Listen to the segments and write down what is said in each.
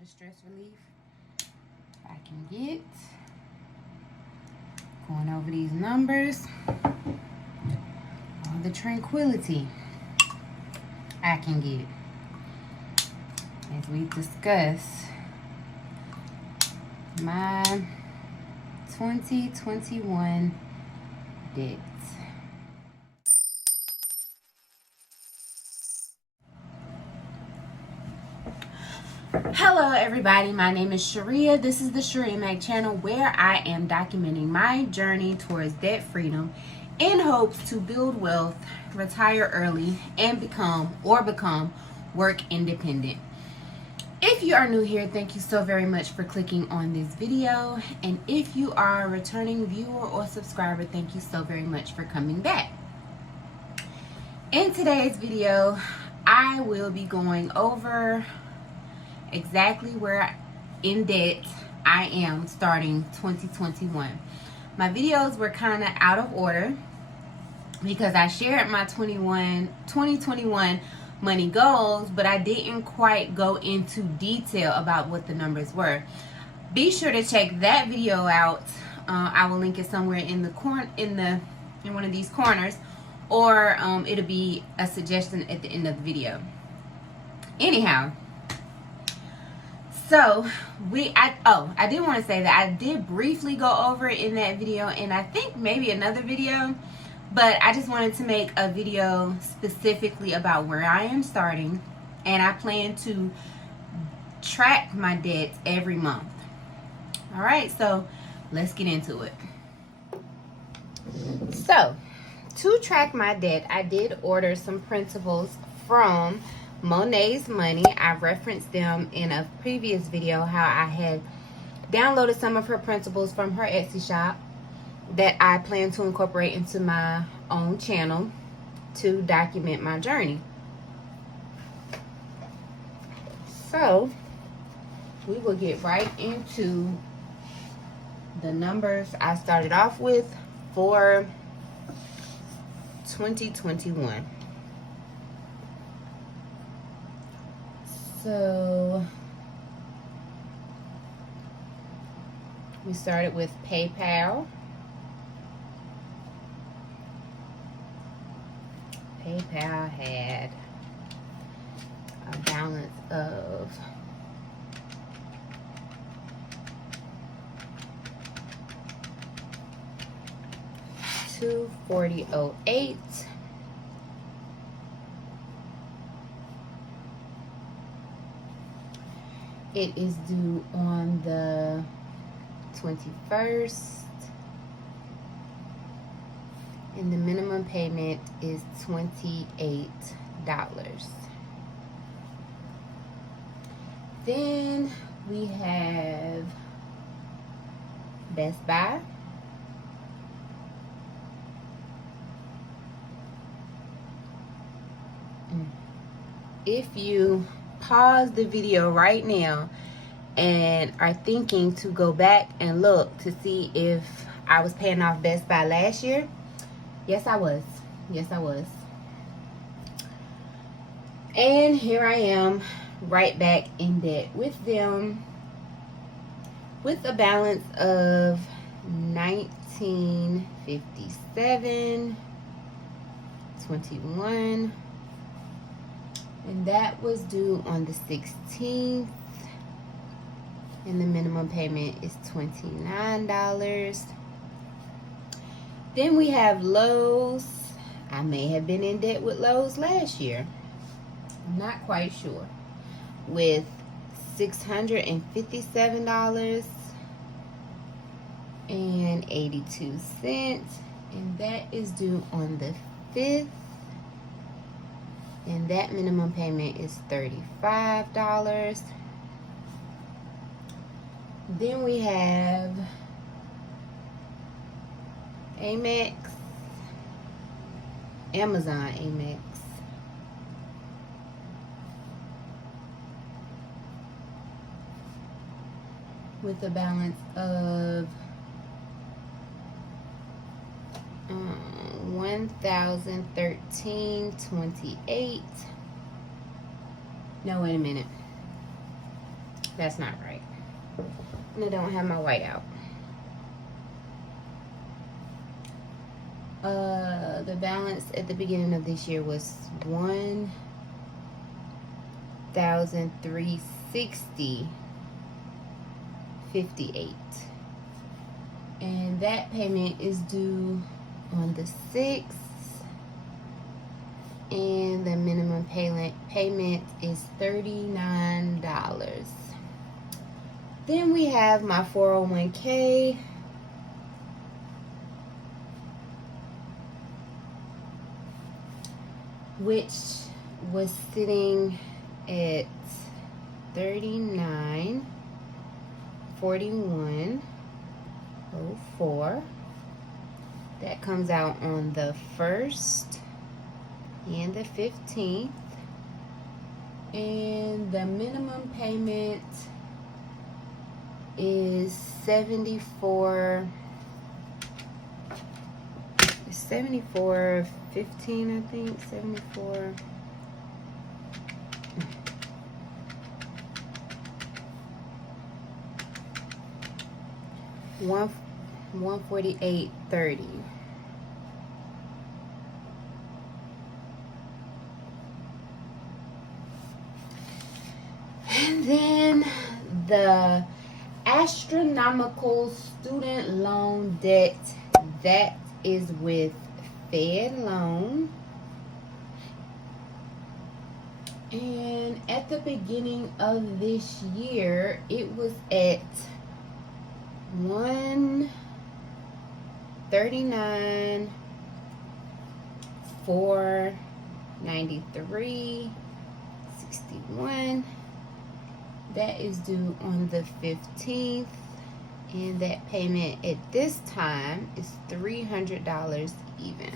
the stress relief I can get. Going over these numbers. All the tranquility I can get as we discuss my 2021 debts. Hello everybody, my name is Shirria. This is the Shirria Mac channel where I am documenting my journey towards debt freedom in hopes to build wealth, retire early, and become work independent. If you are new here, thank you so very much for clicking on this video. And if you are a returning viewer or subscriber, thank you so very much for coming back. In today's video, I will be going over exactly where in debt I am starting 2021. My videos were kind of out of order because I shared my 2021 money goals, but I didn't quite go into detail about what the numbers were. Be sure to check that video out. I will link it somewhere in the in one of these corners, or it'll be a suggestion at the end of the video. Anyhow, so I did want to say that I did briefly go over it in that video, and I think maybe another video, but I just wanted to make a video specifically about where I am starting, and I plan to track my debts every month. All right, so let's get into it. So to track my debt, I did order some printables from Monet's Money. I referenced them in a previous video, how I had downloaded some of her printables from her Etsy shop that I plan to incorporate into my own channel to document my journey. So we will get right into the numbers I started off with for 2021. So we started with PayPal. PayPal had a balance of $240.08. It is due on the 21st, and the minimum payment is $28. Then we have Best Buy. If you pause the video right now and are thinking to go back and look to see if I was paying off Best Buy last year, yes I was. And here I am right back in debt with them, with a balance of $1957.21. And that was due on the 16th. And the minimum payment is $29. Then we have Lowe's. I may have been in debt with Lowe's last year. I'm not quite sure. With $657.82. And that is due on the 5th. And that minimum payment is $35. Then we have Amex, Amazon Amex. With a balance of $1,013.28. No, wait a minute. That's not right. And I don't have my white out. The balance at the beginning of this year was $1,360.58, and that payment is due on the 6th, and the minimum payment is $39. Then we have my 401k. Which was sitting at $39.4104. That comes out on the 1st and the 15th. And the minimum payment is $74.15, I think. 74. $148.30. And then the astronomical student loan debt, that is with Fed Loan. And at the beginning of this year, it was at $139,493.61. That is due on the 15th, and that payment at this time is $300 even.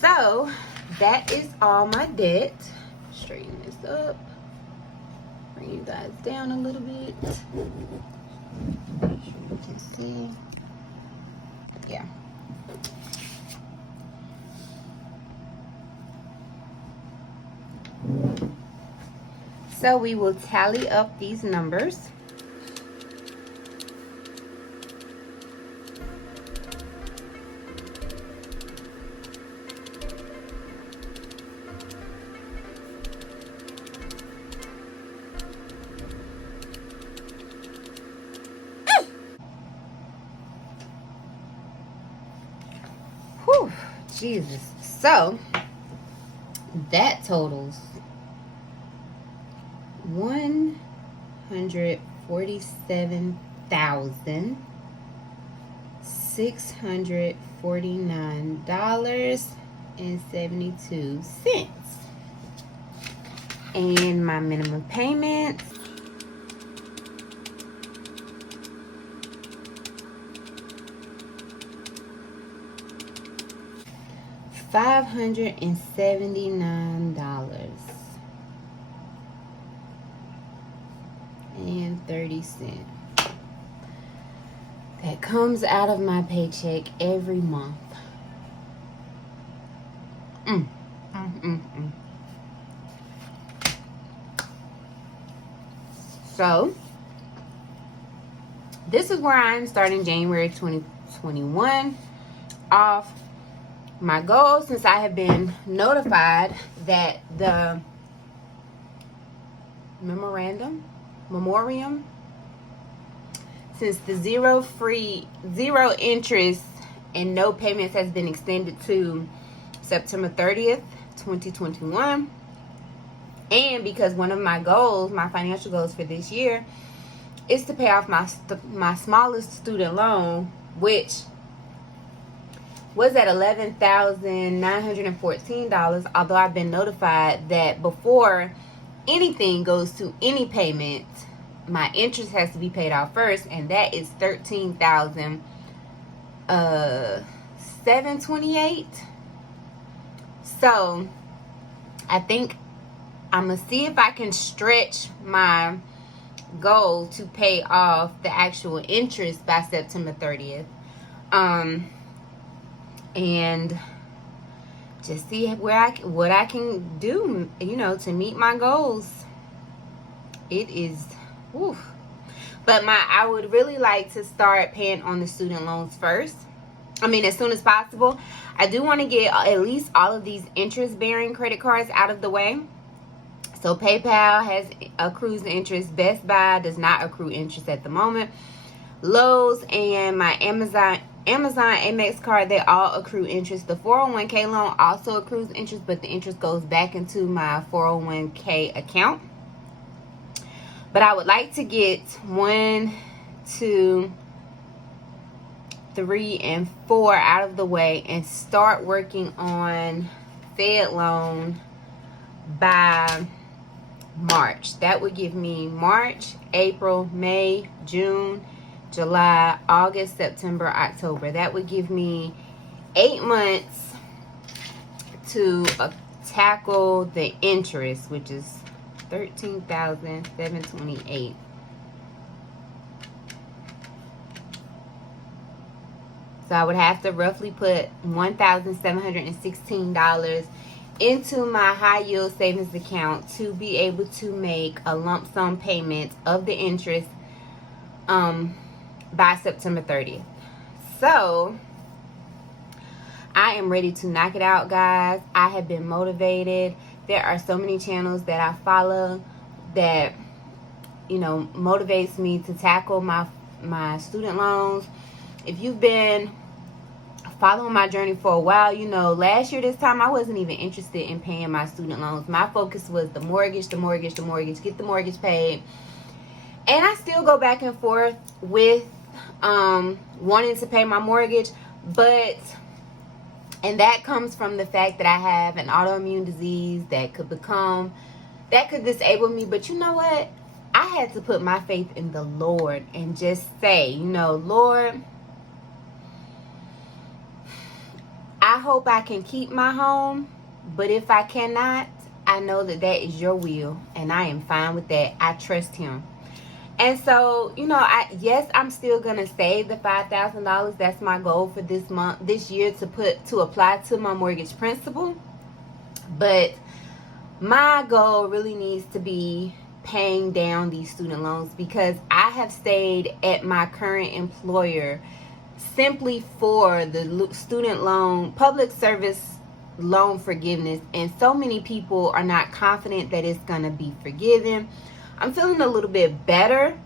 So that is all my debt. Straighten this up, bring you guys down a little bit. Make sure you can see. Yeah. So we will tally up these numbers. Whew, Jesus. So that totals $147,649.72. And my minimum payment $579.30. That comes out of my paycheck every month. So this is where I'm starting January 2021 off. My goal, since I have been notified that the memoriam, since the zero interest and no payments has been extended to September 30th, 2021. And because one of my goals, my financial goals for this year, is to pay off my smallest student loan, which was at $11,914, although I've been notified that before anything goes to any payment, my interest has to be paid off first, and that is $13,728. So I think I'm gonna see if I can stretch my goal to pay off the actual interest by September 30th. And just see what I can do, to meet my goals It is, whew. But I would really like to start paying on the student loans first. I mean, as soon as possible. I do want to get at least all of these interest-bearing credit cards out of the way. So PayPal has accrues interest. Best Buy does not accrue interest at the moment. Lowe's and my Amazon Amex card, they all accrue interest. The 401k loan also accrues interest, but the interest goes back into my 401k account. But I would like to get 1, 2, 3, and 4 out of the way and start working on Fed loan by March. That would give me March, April, May, June, July, August, September, October. That would give me 8 months to tackle the interest, which is $13,728. So I would have to roughly put $1,716 into my high yield savings account to be able to make a lump sum payment of the interest by September 30th. So I am ready to knock it out, guys. I have been motivated. There are so many channels that I follow that, you know, motivates me to tackle my student loans. If you've been following my journey for a while, you know, last year this time I wasn't even interested in paying my student loans. My focus was the mortgage, get the mortgage paid. And I still go back and forth with wanting to pay my mortgage, and that comes from the fact that I have an autoimmune disease that could disable me. But you know what? I had to put my faith in the Lord and just say, you know, Lord, I hope I can keep my home, but if I cannot, I know that that is your will, and I am fine with that. I trust him. And so, you know, I'm still going to save the $5,000. That's my goal for this year to apply to my mortgage principal. But my goal really needs to be paying down these student loans, because I have stayed at my current employer simply for the student loan, public service loan forgiveness. And so many people are not confident that it's going to be forgiven. I'm feeling a little bit better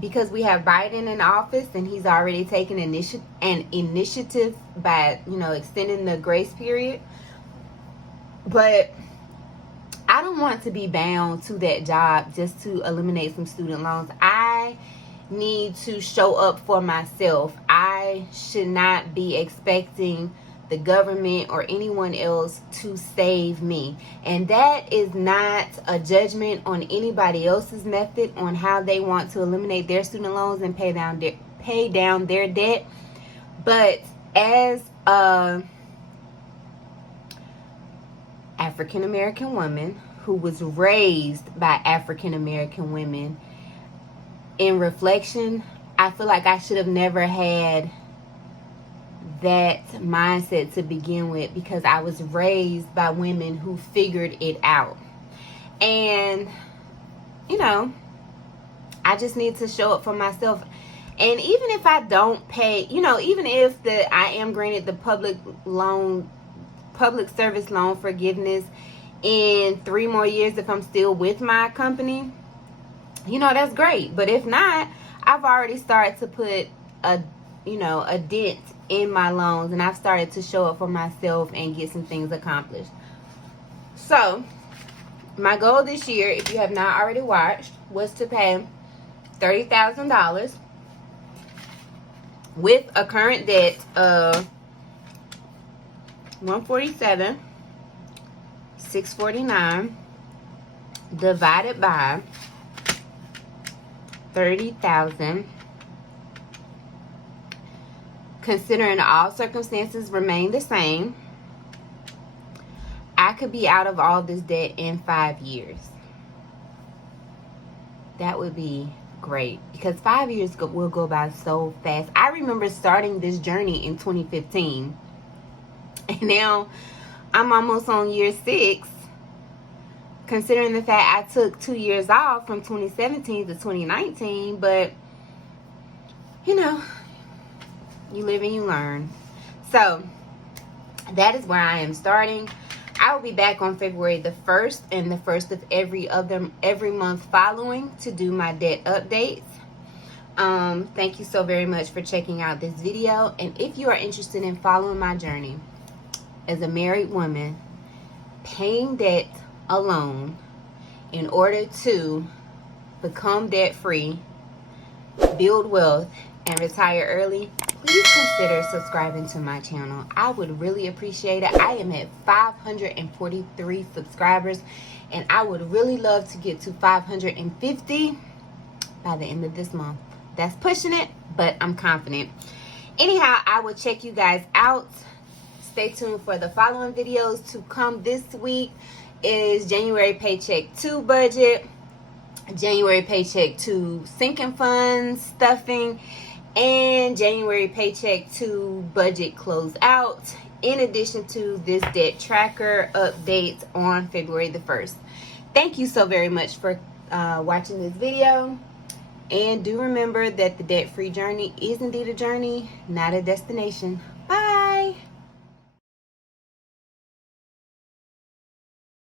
because we have Biden in office, and he's already taken an initiative by, you know, extending the grace period. But I don't want to be bound to that job just to eliminate some student loans. I need to show up for myself. I should not be expecting the government or anyone else to save me. And that is not a judgment on anybody else's method on how they want to eliminate their student loans and pay down their debt. But as a African American woman who was raised by African American women, in reflection, I feel like I should have never had that mindset to begin with, because I was raised by women who figured it out. And, you know, I just need to show up for myself. And even if I don't pay, you know, even if I am granted the public service loan forgiveness in 3 more years, if I'm still with my company, you know, that's great. But if not, I've already started to put a dent in my loans, and I've started to show up for myself and get some things accomplished. So my goal this year, if you have not already watched, was to pay $30,000 with a current debt of $147,649 divided by 30,000. Considering all circumstances remain the same, I could be out of all this debt in 5 years. That would be great, because 5 years will go by so fast. I remember starting this journey in 2015, and now I'm almost on year 6 considering the fact I took 2 years off from 2017 to 2019. But you know, you live and you learn. So that is where I am starting. I will be back on February the 1st and the 1st of every month following to do my debt updates. Thank you so very much for checking out this video. And if you are interested in following my journey as a married woman, paying debt alone in order to become debt free, build wealth, and retire early, please consider subscribing to my channel. I would really appreciate it. I am at 543 subscribers, and I would really love to get to 550 by the end of this month. That's pushing it, but I'm confident. Anyhow, I will check you guys out. Stay tuned for the following videos to come this week. Is January paycheck 2 budget, January paycheck 2 sinking funds stuffing, and January paycheck 2 budget close out, in addition to this debt tracker update on February the 1st. Thank you so very much for watching this video. And do remember that the debt-free journey is indeed a journey, not a destination.